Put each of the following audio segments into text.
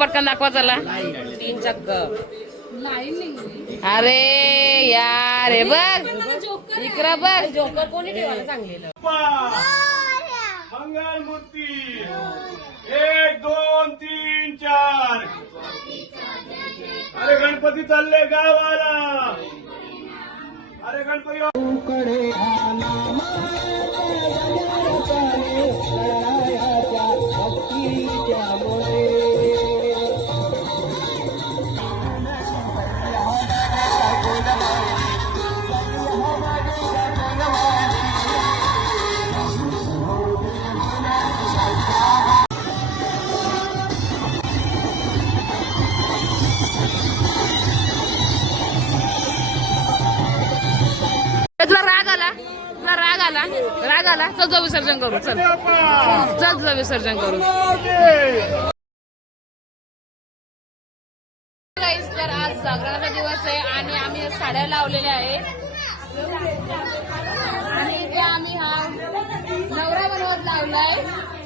पटकन दाखवा चला. तीन चक्क. अरे यार हे बघ. इकडं बघ. जोकर कोणी ठेवायला सांगलेलं? मंगल मूर्ती एक दोन तीन चार. अरे गणपती चालले गावाला. अरे गणपती राग चल जाऊ विसर्जन करू चल. चल जाऊ विसर्जन करू. तर आज जागरणाचा दिवस आहे आणि आम्ही साड्या लावलेल्या आहे आणि इथे आम्ही हा नवरा बनवत लावलाय.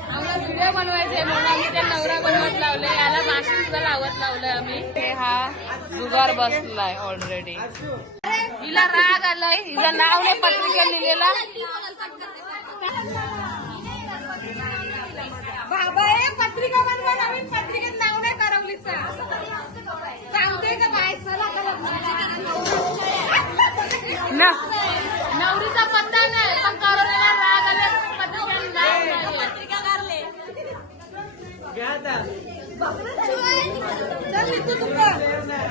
आम्हाला व्हिडिओ बनवायचे म्हणून आम्ही ते नवरा बनवत लावले याला माशी सुद्धा लावत लावलंय आम्ही. हे हा जुगार बसलाय ऑलरेडी हिला राग आलाय. हिला नाव नाही पत्रिकेत लिहिलेला. बाबा हे पत्रिका बनवा नवीन पत्रिकेत नाव नाही करवलीचा. सांगते का बाय? चला नवरीचा पत्ता नाही पण करोनाला राग आला नाव नाही. चल तुका.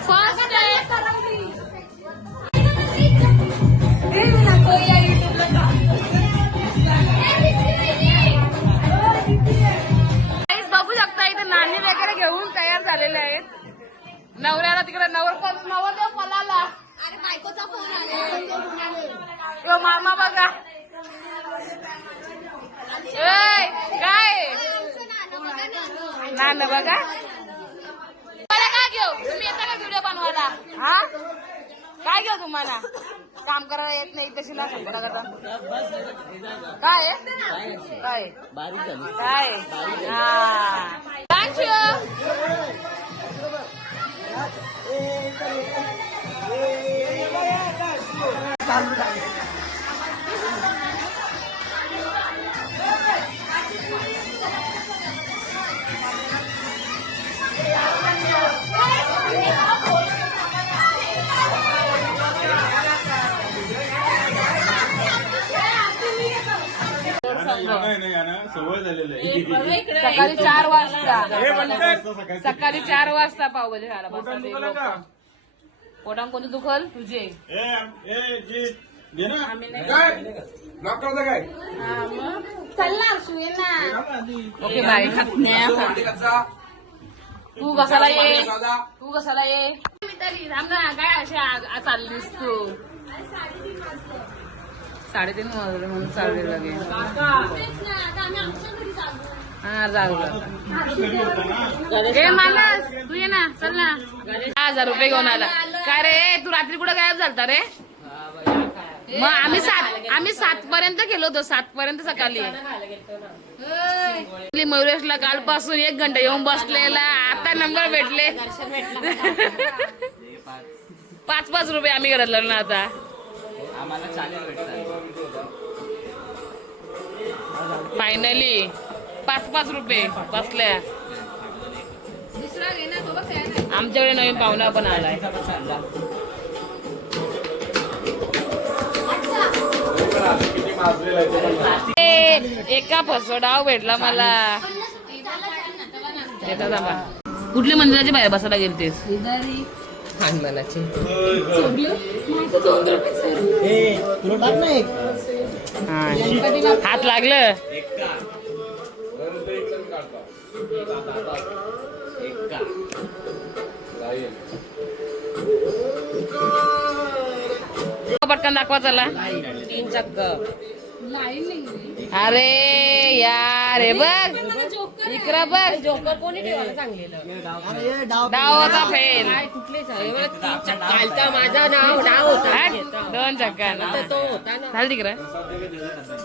फर्स्ट नाणी वगैरे घेऊन तयार झालेले आहेत. नवऱ्याला तिकडे नवर नवरदेव पलाला. यो मामा बघा. ए काय? नाना बघा. मला काय घेऊ? तुम्ही येता का व्हिडिओ बनवायला? हा? काय घेऊ तुम्हाला? काम करायला येत नाही तशी ना संपला करता काय? आहे? काय आहे? काय? हा. 안 녕. नाही नाही ना सवय झालेलं आहे. सकाळी चार वाजता. सकाळी सकाळी चार वाजता. पावभाजी खायला पोटात दुखलं? पोटात कोणी दुखल? तुझे. ए ए जी घे ना. काय? डॉक्टरचं काय? Okay bye. तू कसाला ये? तू कसाला ये? मी तरी थांब ना काय अशी आ- आ- चाललीस तू? साडेतीन वाजले म्हणून चालले लगे हा जाऊ ए तू ये ना चल ना. दहा हजार रुपये घेऊन आला. काय रे? तू रात्री कुठं गायब झालता रे? मग आम्ही सात आम्ही सात पर्यंत गेलो होतो सात पर्यंत सकाळी मयुरेशला कालपासून एक घंटा येऊन बसलेला. आता नंबर भेटले. पाच पाच रुपये आम्ही घरातलो ना आता. फायनली पाच पाच रुपये बसल्या. आमच्याकडे नवीन पाहुणा पण आलाय. एका फसवा डाव भेटला मला. कुठल्या मंदिराच्या बाहेर बसायला गेलतेस? हनुमानाची हा. हात लागलं? पटकन दाखवा चला. तीन चक्क. अरे यार हे बघ. इकडं बघ जोकर कोणी ठेवायला सांगलेलं? डावाचा फेल. माझा नाव नाव होता. दोन चक्का. तो होता ना. झालं तिकडं.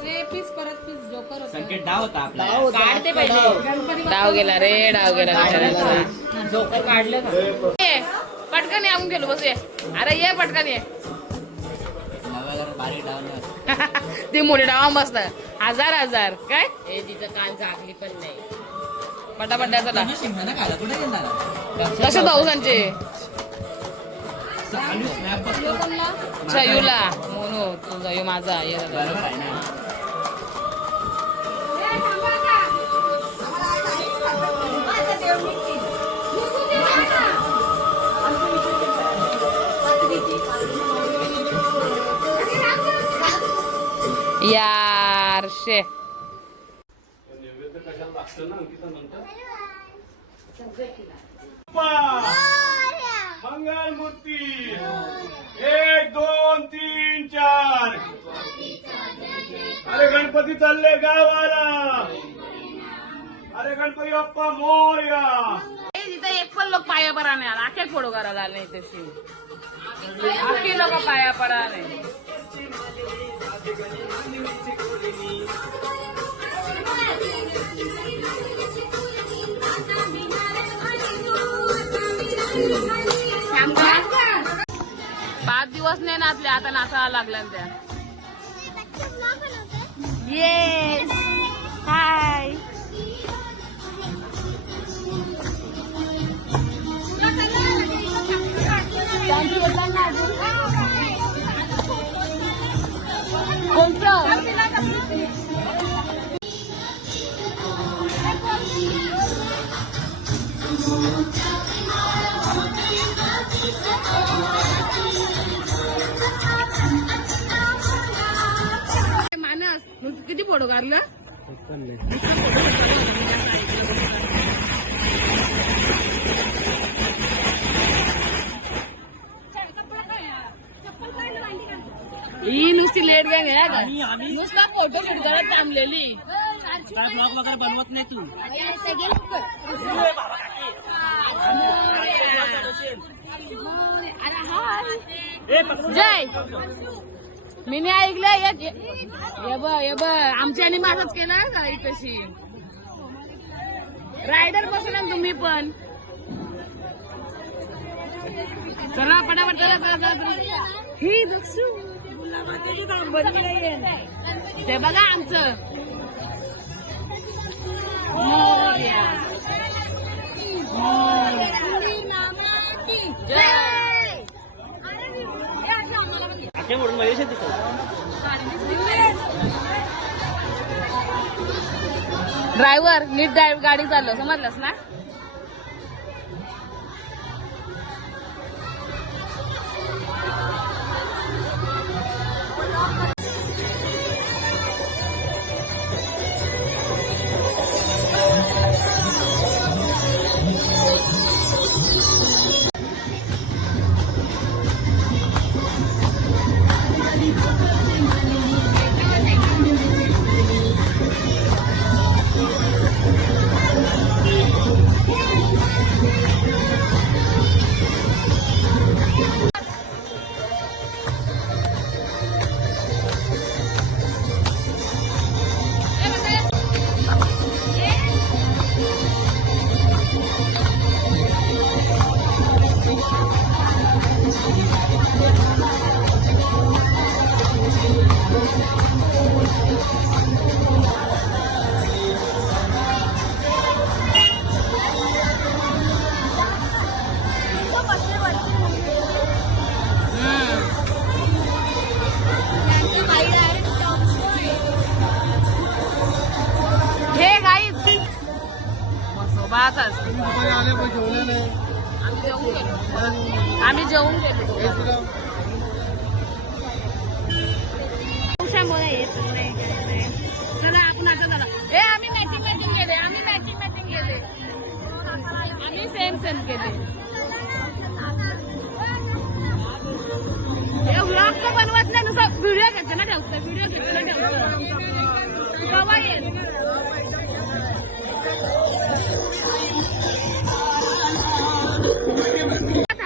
हे पीस परत पीस जोकर होतं. संकेत डाव होता आपला. काढते पहिले. डाव. गेला रे डाव गेला. जोकर काढलं पटकन येऊन गेलो बस ये. अरे ये पटकन ये. ती मोठी डावा मस्त. हजार हजार. काय? तिचं कान झाकली पण नाही. कसे भाऊ त्यांचे चालू स्नॅप बघतो छयूला मोनू तुझा यो माझा ये दादा. बरोबर मंगल मूर्ती एक दोन तीन चार. अरे गणपती चालले गावाला. अरे गणपती बाप्पा मोर्या. तिथे एक पण लोक पाया पडा नाही. आला. अखेर फोडो करायला नाही तशी अख्खी लोक पाया पडा नाही. पाच दिवस नाही नाचले आता नाचायला लागल्या त्या. येस हाय मानस काढला ही नुसती लेट गँग आहे? नुसता फोटो शूट करत थांबलेली. काय ब्लॉग वगैरे बनवत नाही तू? जय! मी नाही ऐकलं ये ये ब ये ब आमच्याने माझंच केलं का तशी. रायडर बसला तुम्ही पण. चला पटापट चला ही दक्षू ते बघा आमचं. मोरया. जय. आखे म्हणून महेश आहे तिथं ड्रायव्हर नीट ड्राईव्ह गाडी चाललं समजलंस ना? आम्ही जेवून. चला आपण आता चला ए आम्ही मॅचिंग मॅचिंग गेले आम्ही मॅचिंग मॅचिंग गेले आम्ही सेम सेम केले. हे व्लॉग तर बनवत नाही नुसतं व्हिडिओ घेते ना ठेवतं व्हिडिओ घेते ना ठेवतं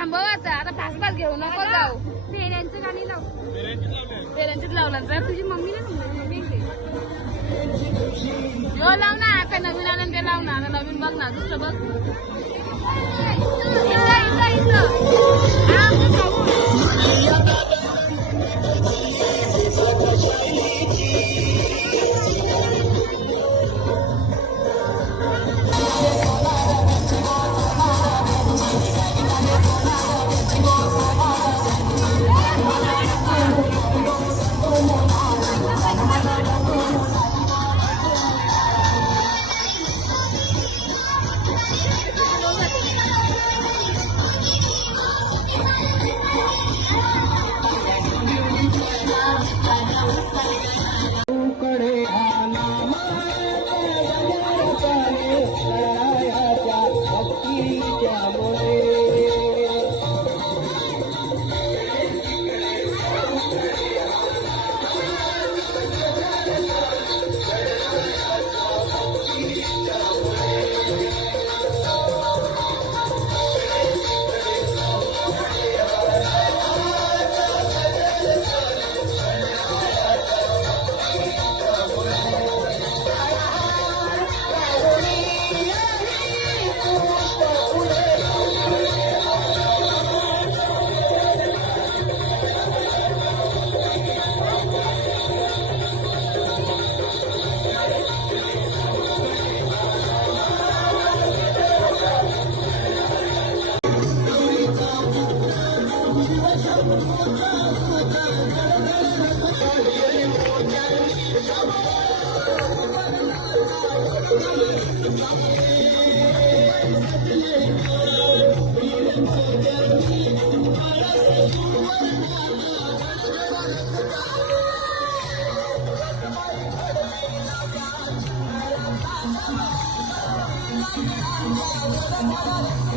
थांबव आता आता फास फास घेऊ. नको जाऊ. फेऱ्यांचं गाणी लाव. पेरेंटच लावलं जर? तुझी मम्मी ना मम्मी यो. लाव ना. आता नवीन आनंद ते लाव ना. आता नवीन बघ ना. दुसरं बघ. इथं इथं इथं.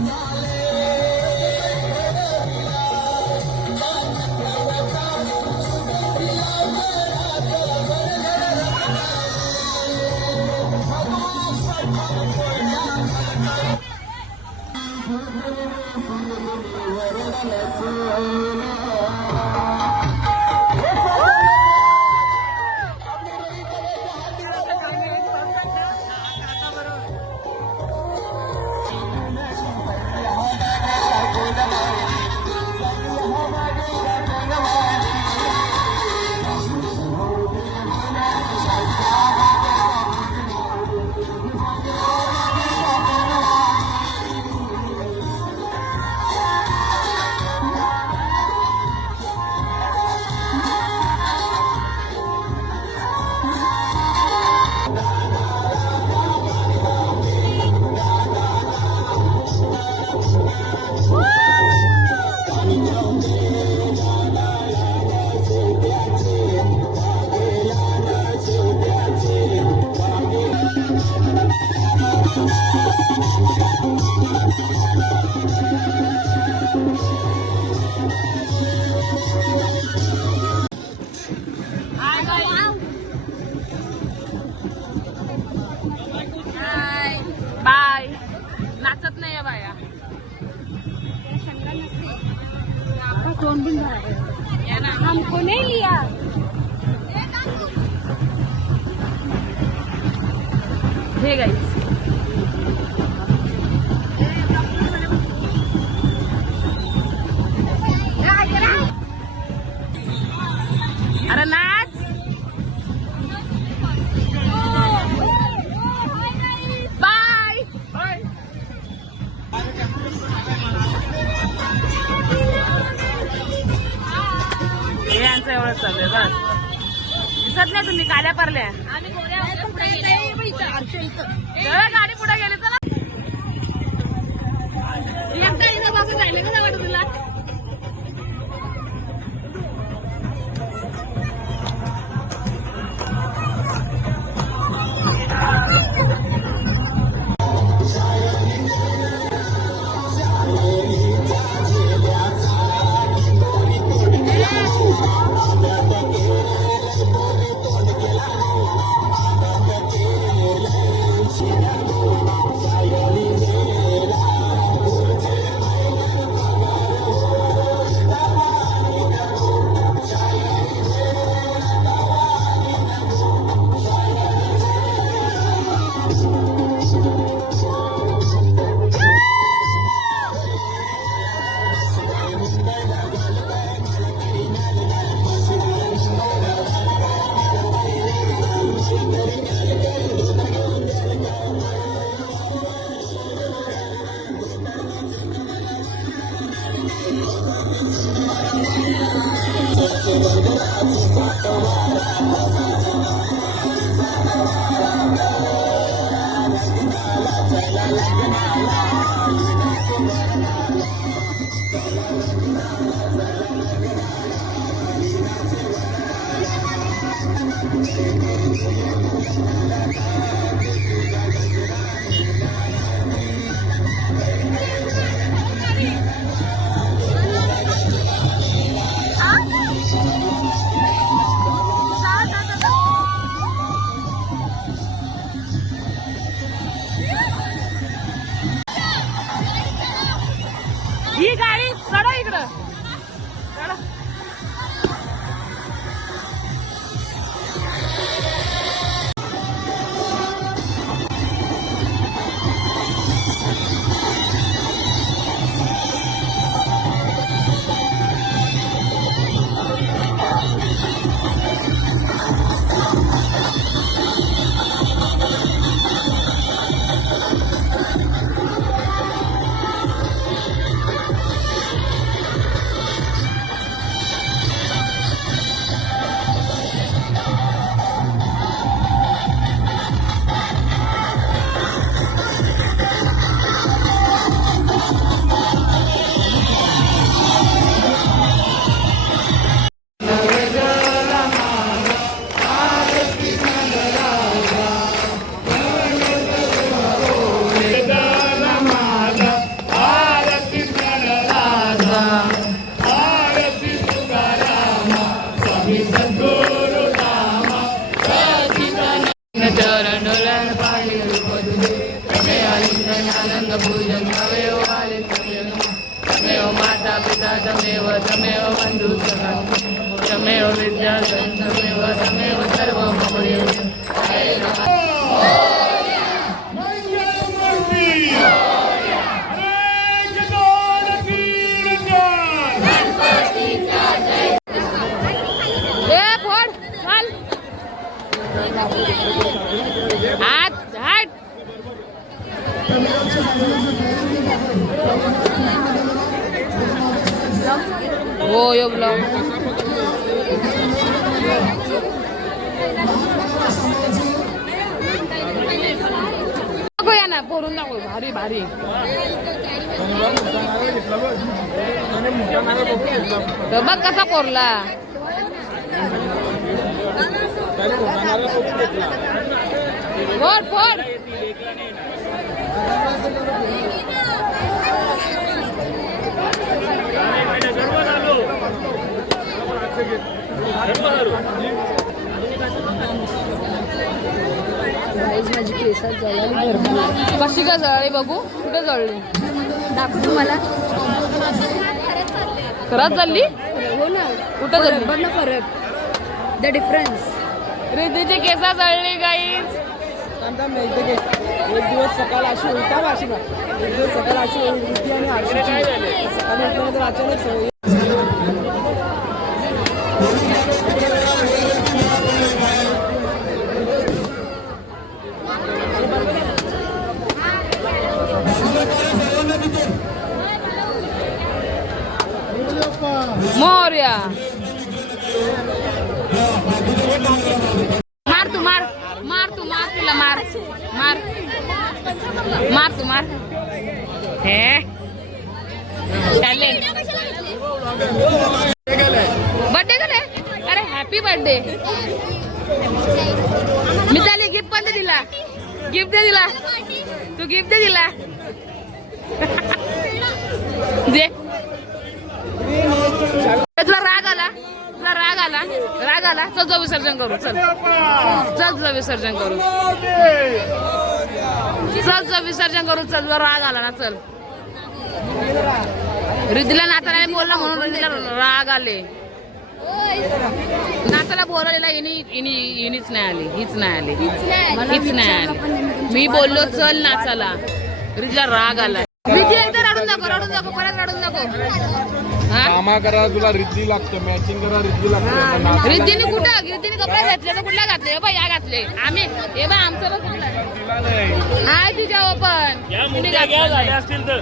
हा, તમે આનંદ પૂજન તમે તમે તમે ઓ તમે ઓ તમે ઓ વિદ્યાધન તમે ઓ સર્વ મોર્ય हो यो ब्लॉग. नको या ना पोरून नको. भारी भारी. तर बघ कसा पोरला. फोड फोड. माझी केसात जळाली भरपूर कशी का जळली बघू? कुठे जळली? दाखव तुम्हाला. खरंच चालली? हो ना. कुठं जळली बघ ना फरक द डिफरन्स रिद्धीची केसा जळली गाईच एक दिवस सकाळ अशी उलटा भाषी ना एक दिवस सकाळ अशी उलटी आणि सकाळी अचानक मोर्या. मार तू मार. मार तू मार तुला मार. मार. मार तू मार. हे. टॅलेंट बर्थडे करे अरे हॅपी बर्थडे मी त्याला गिफ्ट पण दिला. गिफ्ट दे दिला. तू गिफ्ट दे दिला. दे. तुला राग आला? तुला राग आला? राग आला? चल जाऊ विसर्जन करू चल. चल तुझं विसर्जन करू. चल तुझं विसर्जन करू चल तुला राग आला ना चल. रिद्धीला नाताला बोलला म्हणून रिद्धीला राग आले. नाताला बोलायला इनी इनी इनीच नाही आली हीच नाही आली. हीच नाही आली. मी बोललो चल नाचाला रिद्धीला राग आला. रिद्धी एकदा रडून दाखव रडून दाखव परत रडून हा कामा करा तुला रिद्धी लागतं मॅचिंग करा रिद्धी लागतं. रिद्धीने कुठं रिद्धीने कपडे घातले तर कुठला घातले? हे बघ या घातले. आम्ही हे बघ आमचं. हाय तुझ्या पण तुम्ही घातलं.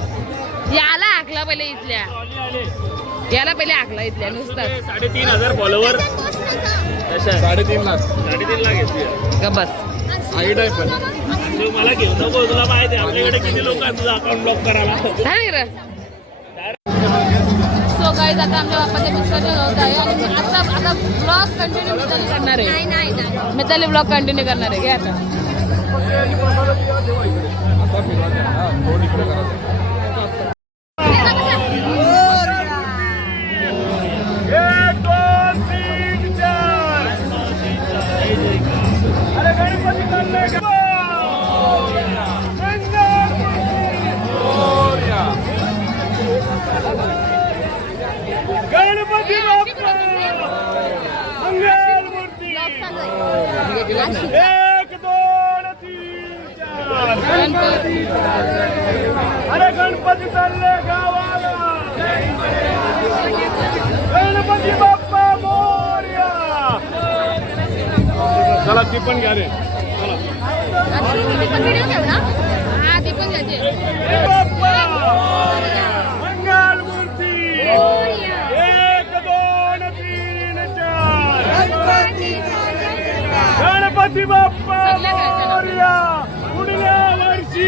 याला हाकला पहिले इथल्या. याला पहिले हाकला इथल्या नुसतं. साडेतीन हजार फॉलोवर साडेतीन लाख. साडेतीन लाख घेतली ग बस. आहे पण. मला घेऊ नको तुला माहिती आहे आपल्याकडे किती लोक आहेत तुझा अकाउंट ब्लॉक करायला. गाईज आता आमच्या बाप्पाचे विसर्जन होत आहे. आणि मी आता आता ब्लॉग कंटिन्यू मिताली करणार आहे. मिताली ब्लॉग कंटिन्यू करणार आहे. घे आता. एक दोन तीन चार अरे गणपती चालले का मंगल मोरया. गणपती बाप्पा मंगल मूर्ती एक दोन तीन. अरे गणपती चालले गावाला. गणपती बाप्पा मोरया चला ती पण घ्या रे. चला. हा ती पण घ्यायची गणपती बाप्पा मोरया पुढल्या वर्षी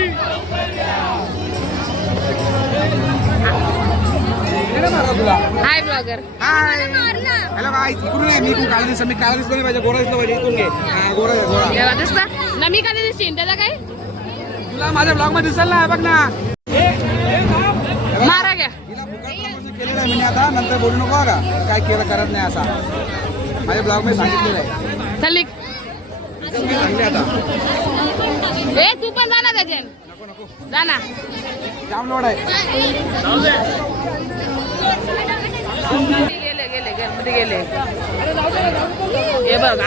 हाय ब्लॉगर हॅलो काय इकडून आहे मी काल दिसलं मी काल दिसलं नाही पाहिजे गोरा दिसलं पाहिजे. इकडून घे हा गोरा आहे, गोरा. दिसला ना मी कधी दिसशील त्याचा काय? तुला माझ्या ब्लॉगमध्ये दिसल ना बघ ना. मारा घ्या. हिला फुकट promotion केलेलं आहे मी आता. नंतर बोलू नको का? काय केलं करत नाही असा. माझ्या ब्लॉगमध्ये सांगितलेलं आहे. चल निघ. ए तू पण जा ना त्याच्यान जा ना. डाऊनलोड आहे गेले गेले गेले. हे बघ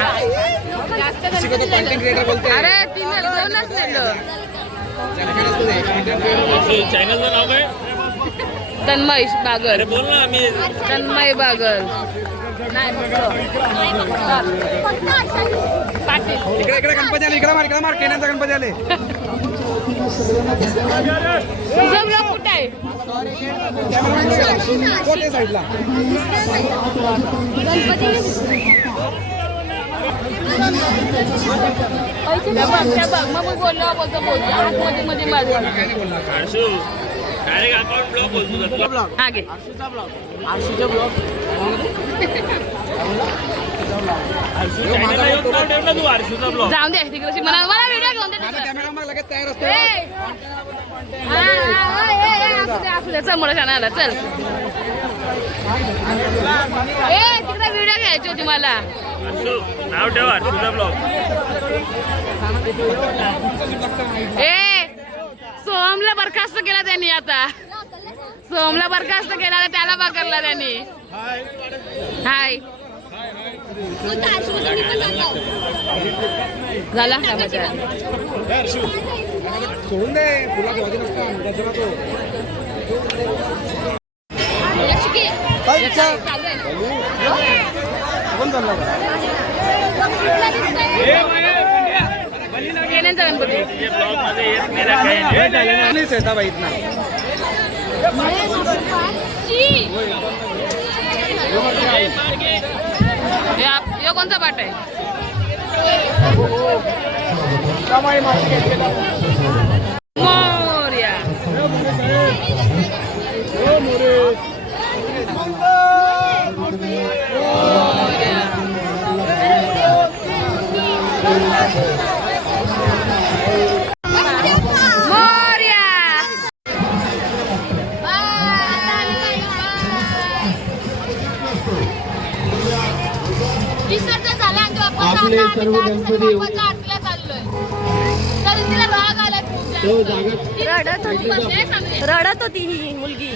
अरे तिने दोनच नेलं. चॅनलचं नाव काय? तन्मय अरे बागल बोल ना मी तन्मय बागल. इकडे इकडे गणपती आले इकडे मार इकडे मार केण्याचा गणपती आले. कुठे आहे? कोणत्या साईडला? बघ मग बोललो बोलतो बोलतो. आतमध्ये मध्ये माझं डायरेक्ट अकाउंट ब्लॉक बोलतो तुझा. हा घे. चॅनलला येऊन नाव ठेव ना तू आरशूचा ब्लॉग जाऊन दे तिकडे मला मला व्हिडिओ घेऊन दे. कॅमेरा मग लगेच तयार असतो. असू. चल मोठ्या चॅनलला चल. ए तिकडे व्हिडिओ घ्यायची होती मला. आरशू नाव ठेव आरशूचा ब्लॉग ए सोहमला बरखास्त केला त्यांनी आता. सोहमला बरखास्त केला तर त्याला पकडला त्यांनी. हाय. झाला का मजा? सोडून दे तुला? कोण चालला होता? येण्याचा गणपती ब्लॉगमध्ये येत नाही ना काही आणि सेताबाई इथनं. हे आप- हे कोणता पाठ आहे मोरया मोरया तो जागा ती रडत होती. हे. रडत होती ही मुलगी.